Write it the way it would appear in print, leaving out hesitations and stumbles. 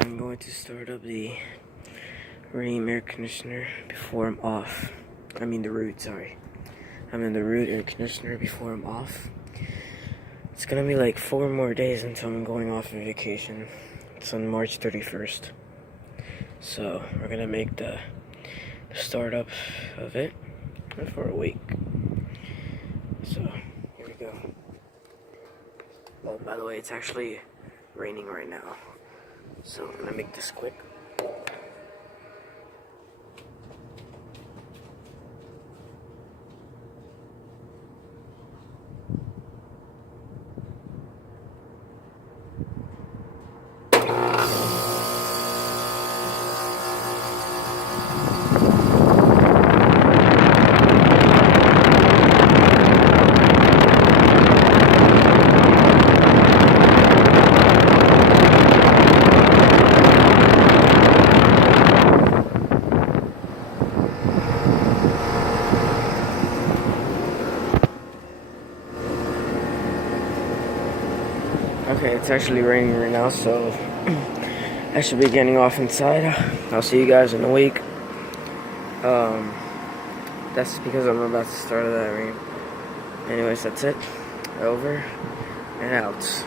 I'm going to start up the Rheem air conditioner before I'm off. I mean the Ruud, sorry. I'm in the Ruud air conditioner before I'm off. It's gonna be like 4 more days until I'm going off on vacation. It's on March 31st. So we're gonna make the startup of it for a week. So here we go. Oh, by the way, it's actually raining right now. So I'm gonna make this quick. Okay, it's actually raining right now, so I should be getting off inside. I'll see you guys in a week. That's because I'm about to start that rain. Anyways, that's it. Over and out.